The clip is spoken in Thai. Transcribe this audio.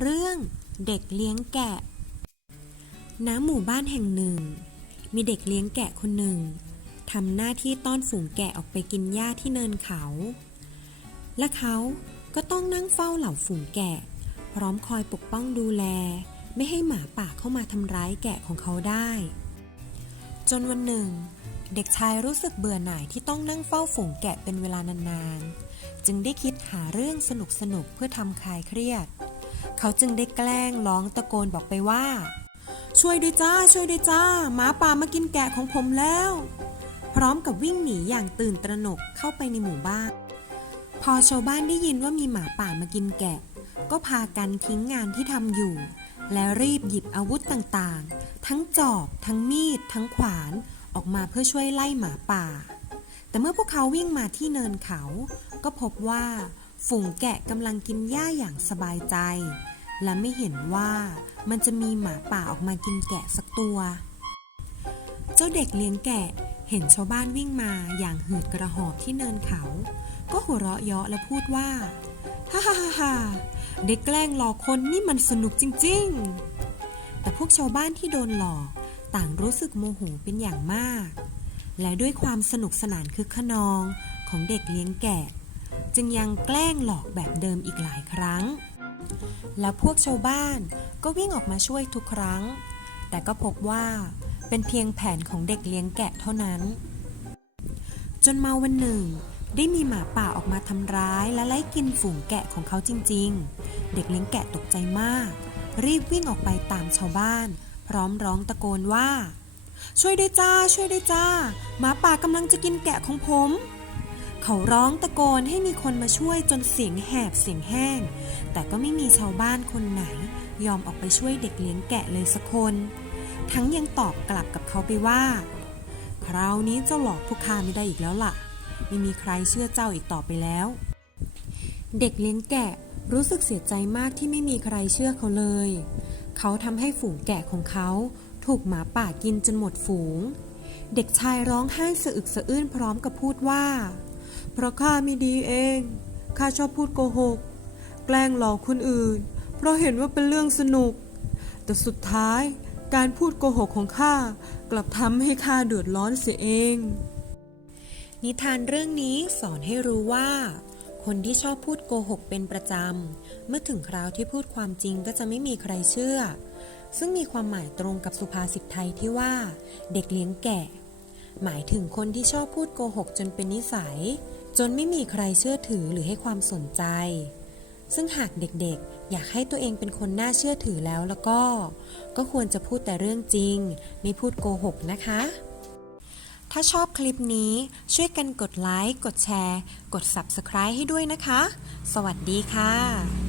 เรื่องเด็กเลี้ยงแกะ ณ หมู่บ้านแห่งหนึ่ง มีเด็กเลี้ยงแกะคนหนึ่งทำหน้าที่ต้อนฝูงแกะออกไปกินหญ้าที่เนินเขา และเขาก็ต้องนั่งเฝ้าเหล่าฝูงแกะ พร้อมคอยปกป้องดูแล ไม่ให้หมาป่าเข้ามาทำร้ายแกะของเขาได้ จนวันหนึ่ง เด็กชายรู้สึกเบื่อหน่ายที่ต้องนั่งเฝ้าฝูงแกะเป็นเวลานานๆ จึงได้คิดหาเรื่องสนุกๆเพื่อทำคลายเครียด เขาจึงได้แกล้งร้องตะโกนบอกไปว่า ช่วยด้วยจ้า ช่วยด้วยจ้า หมาป่ามากินแกะของผมแล้ว พร้อมกับวิ่งหนีอย่างตื่นตระหนกเข้าไปในหมู่บ้าน พอชาวบ้านได้ยินว่ามีหมาป่ามากินแกะ ก็พากันทิ้งงานที่ทำอยู่ และรีบหยิบอาวุธต่างๆ ทั้งจอบ ทั้งมีด ทั้งขวานออกมาเพื่อช่วยไล่หมาป่า แต่เมื่อพวกเขาวิ่งมาที่เนินเขา ก็พบว่า ฝูงแกะกำลังกินหญ้าอย่างสบายใจ และไม่เห็นว่ามันจะมีหมาป่าออกมากินแกะสักตัว เจ้าเด็กเลี้ยงแกะเห็นชาวบ้านวิ่งมาอย่างหืดกระหอบที่เนินเขา ก็หัวเราะเยาะและพูดว่าฮ่าฮ่าฮ่าฮ่าเด็กแกล้งหลอกคนนี่มันสนุกจริง ๆ แต่พวกชาวบ้านที่โดนหลอกต่างรู้สึกโมโหเป็นอย่างมาก และด้วยความสนุกสนานคึกขนองของเด็กเลี้ยงแกะ จึงยังแกล้งหลอกแบบเดิมอีกหลายครั้ง และพวกชาวบ้านก็วิ่งออกมาช่วยทุกครั้ง แต่ก็พบว่าเป็นเพียงแผนของเด็กเลี้ยงแกะเท่านั้น จนมาวันหนึ่ง ได้มีหมาป่าออกมาทำร้ายและไล่กินฝูงแกะของเขาจริง ๆ เด็กเลี้ยงแกะตกใจมาก รีบวิ่งออกไปตามชาวบ้าน พร้อมร้องตะโกนว่า ช่วยด้วยจ้า ช่วยด้วยจ้า หมาป่ากำลังจะกินแกะของผม เขาร้องตะโกนให้มีคนมาช่วยจนเสียงแหบเสียงแห้ง แต่ก็ไม่มีชาวบ้านคนไหน ยอมออกไปช่วยเด็กเลี้ยงแกะเลยสักคน ทั้งยังตอบกลับกับเขาไปว่า คราวนี้เจ้าหลอกพวกข้าไม่ได้อีกแล้วล่ะ ไม่มีใครเชื่อเจ้าอีกต่อไปแล้ว เด็กเลี้ยงแกะรู้สึกเสียใจมากที่ไม่มีใครเชื่อเขาเลย เขาทำให้ฝูงแกะของเขา ถูกหมาป่ากินจนหมดฝูง เด็กชายร้องไห้สะอึกสะอื้นพร้อมกับพูดว่า เพราะข้าไม่ดีเอง ข้าชอบพูดโกหก แกล้งหลอกคนอื่น เพราะเห็นว่าเป็นเรื่องสนุก แต่สุดท้ายการพูดโกหกของข้ากลับทำให้ข้าเดือดร้อนเสียเอง นิทานเรื่องนี้สอนให้รู้ว่า คนที่ชอบพูดโกหกเป็นประจำ เมื่อถึงคราวที่พูดความจริงก็จะไม่มีใครเชื่อ ซึ่งมีความหมายตรงกับสุภาษิตไทยที่ว่า เด็กเลี้ยงแกะ หมายถึงคนที่ชอบพูดโกหกจนเป็นนิสัย จนไม่มีใครเชื่อถือหรือให้ความสนใจ ซึ่งหากเด็กๆ อยากให้ตัวเองเป็นคนน่าเชื่อถือแล้วแล้วก็ ก็ควรจะพูดแต่เรื่องจริง ไม่พูดโกหกนะคะ ถ้าชอบคลิปนี้ช่วยกันกดไลค์ กดแชร์ กด Subscribe ให้ด้วยนะคะ สวัสดีค่ะ